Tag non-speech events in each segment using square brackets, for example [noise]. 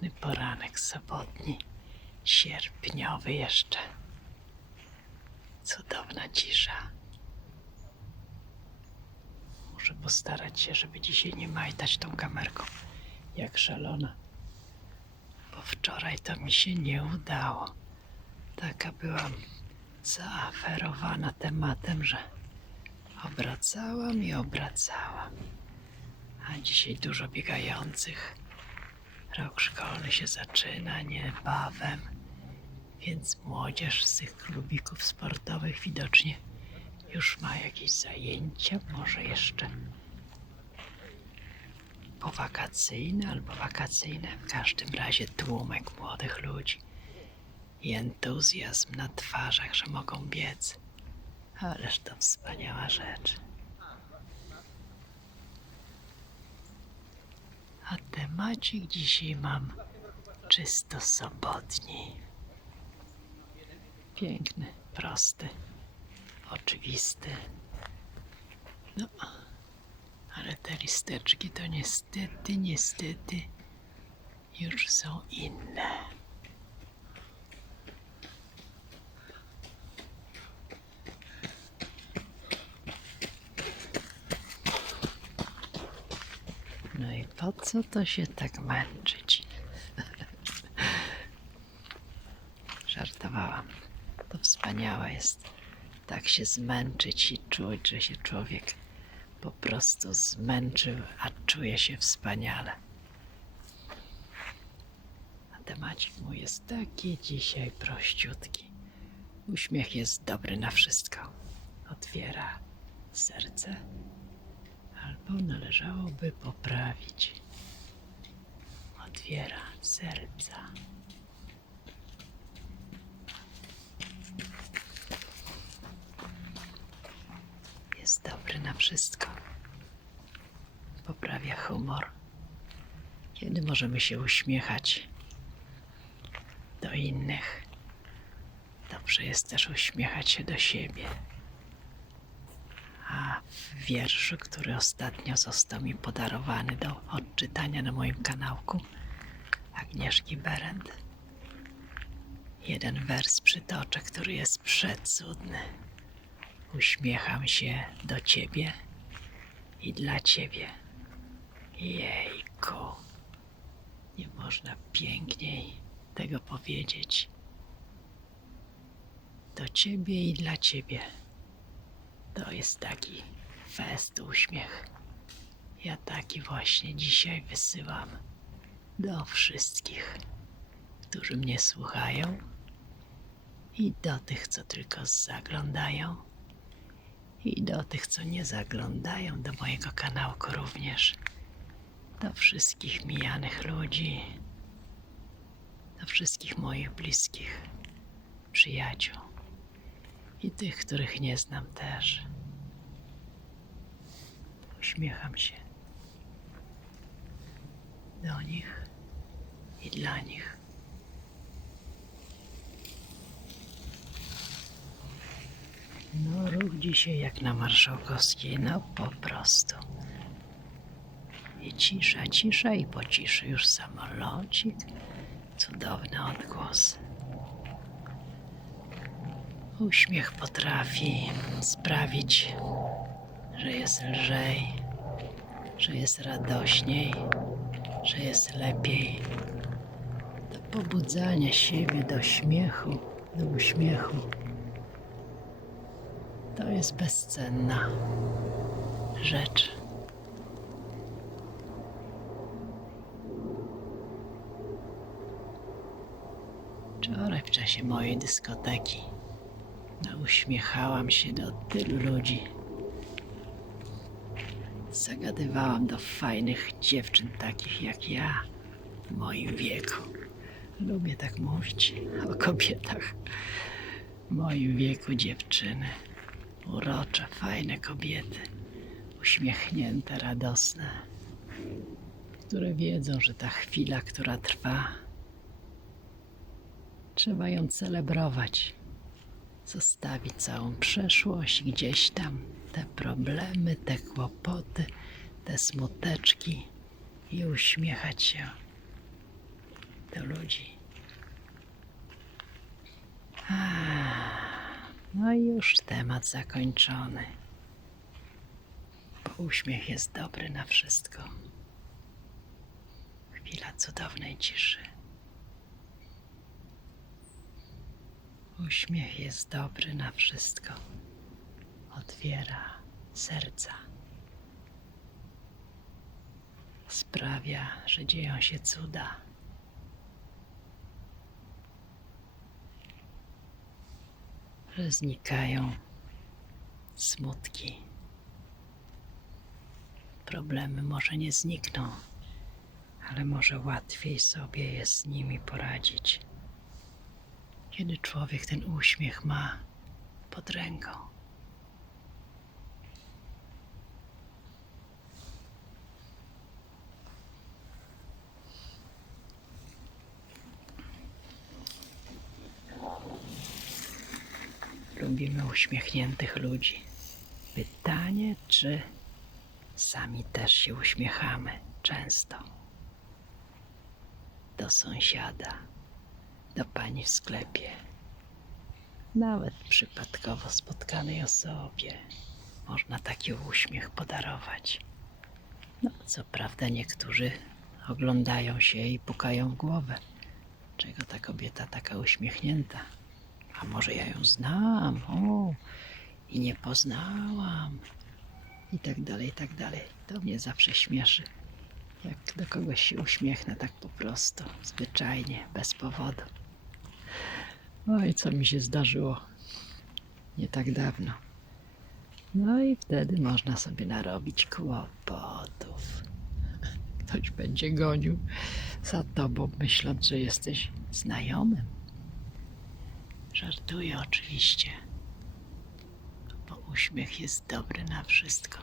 Piękny poranek sobotni, sierpniowy jeszcze. Cudowna cisza. Muszę postarać się, żeby dzisiaj nie majtać tą kamerką jak szalona. Bo wczoraj to mi się nie udało. Taka byłam zaaferowana tematem, że obracałam i obracałam. A dzisiaj dużo biegających. Rok szkolny się zaczyna niebawem, więc młodzież z tych klubików sportowych widocznie już ma jakieś zajęcia, może jeszcze powakacyjne albo wakacyjne. W każdym razie tłumek młodych ludzi i entuzjazm na twarzach, że mogą biec. Ależ to wspaniała rzecz. A temacik dzisiaj mam czysto sobotni. Piękny, prosty, oczywisty. No, ale te listeczki to niestety, niestety już są inne. No i po co to się tak męczyć? [laughs] Żartowałam. To wspaniałe jest tak się zmęczyć i czuć, że się człowiek po prostu zmęczył, a czuje się wspaniale. A temacik mój jest taki dzisiaj prościutki. Uśmiech jest dobry na wszystko. Otwiera serce albo należałoby poprawić. Otwiera serca. Jest dobry na wszystko. Poprawia humor. Kiedy możemy się uśmiechać do innych, dobrze jest też uśmiechać się do siebie. W wierszu, który ostatnio został mi podarowany do odczytania na moim kanałku Agnieszki Berend, jeden wers przytoczę, który jest przecudny. Uśmiecham się do ciebie i dla ciebie. Jejku, nie można piękniej tego powiedzieć. Do ciebie i dla ciebie. To jest taki fest uśmiech. Ja taki właśnie dzisiaj wysyłam do wszystkich, którzy mnie słuchają i do tych, co tylko zaglądają i do tych, co nie zaglądają do mojego kanałku również. Do wszystkich mijanych ludzi, do wszystkich moich bliskich przyjaciół i tych, których nie znam też. Uśmiecham się do nich i dla nich. No, ruch dzisiaj jak na Marszałkowskiej, no po prostu. I cisza, cisza i po ciszy już samolocik. Cudowny odgłos. Uśmiech potrafi sprawić, że jest lżej, że jest radośniej, że jest lepiej. Do pobudzania siebie do śmiechu, do uśmiechu. To jest bezcenna rzecz. Wczoraj w czasie mojej dyskoteki uśmiechałam się do tylu ludzi. Zagadywałam do fajnych dziewczyn takich jak ja w moim wieku. Lubię tak mówić o kobietach w moim wieku dziewczyny. Urocze, fajne kobiety, uśmiechnięte, radosne, które wiedzą, że ta chwila, która trwa, trzeba ją celebrować zostawić całą przeszłość gdzieś tam, te problemy, te kłopoty, te smuteczki i uśmiechać się. do ludzi. No i już temat zakończony. Bo uśmiech jest dobry na wszystko. Chwila cudownej ciszy. Uśmiech jest dobry na wszystko. Otwiera serca. Sprawia, że dzieją się cuda. Że znikają smutki. Problemy może nie znikną, ale może łatwiej sobie jest z nimi poradzić kiedy człowiek ten uśmiech ma pod ręką. Lubimy uśmiechniętych ludzi. Pytanie, czy sami też się uśmiechamy często do sąsiada do pani w sklepie. Nawet przypadkowo spotkanej osobie można taki uśmiech podarować. No, co prawda, niektórzy oglądają się i pukają w głowę. Czego ta kobieta taka uśmiechnięta? A może ja ją znam? O, i nie poznałam. I tak dalej, i tak dalej. To mnie zawsze śmieszy. Jak do kogoś się uśmiechnę tak po prostu, zwyczajnie, bez powodu. Oj, co mi się zdarzyło nie tak dawno. No i wtedy można sobie narobić kłopotów. Ktoś będzie gonił za tobą, myśląc, że jesteś znajomym. Żartuję oczywiście, bo uśmiech jest dobry na wszystko.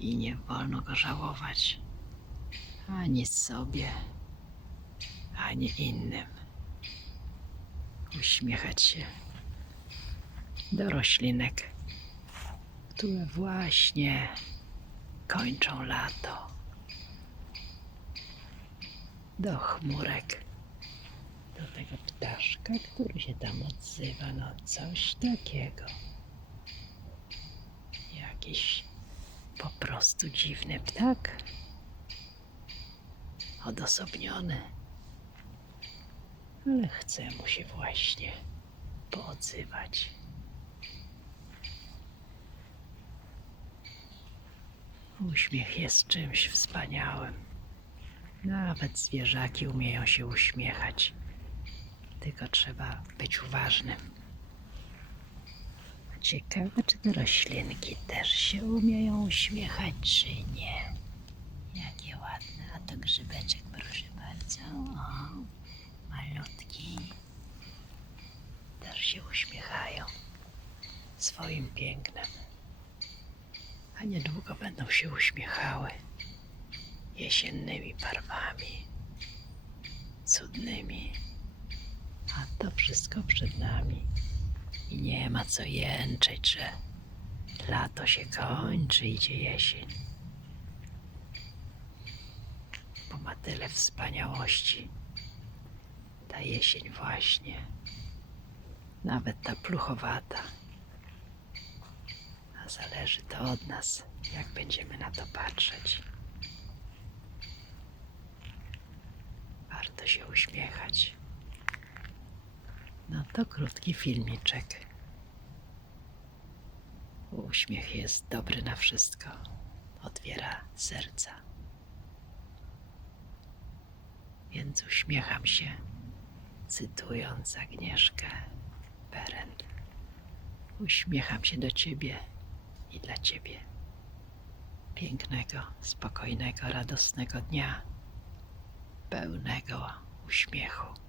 I nie wolno go żałować ani sobie, ani innym. Uśmiechać się do roślinek, które właśnie kończą lato, do chmurek, do tego ptaszka, który się tam odzywa, no coś takiego. Jakiś po prostu dziwny ptak, odosobniony ale chce mu się właśnie poodzywać. Uśmiech jest czymś wspaniałym. Nawet zwierzaki umieją się uśmiechać, tylko trzeba być uważnym. Ciekawe, czy te roślinki też się umieją uśmiechać, czy nie. Jakie ładne, a to grzybeczek, proszę bardzo. O malutki. Też się uśmiechają swoim pięknem, a niedługo będą się uśmiechały jesiennymi barwami, cudnymi, a to wszystko przed nami. I nie ma co jęczeć, że lato się kończy, idzie jesień, bo ma tyle wspaniałości ta jesień właśnie. Nawet ta pluchowata. A zależy to od nas, jak będziemy na to patrzeć. Warto się uśmiechać. No to krótki filmiczek. Uśmiech jest dobry na wszystko. Otwiera serca. Więc uśmiecham się cytując Agnieszkę Berend. Uśmiecham się do Ciebie i dla Ciebie. Pięknego, spokojnego, radosnego dnia, pełnego uśmiechu.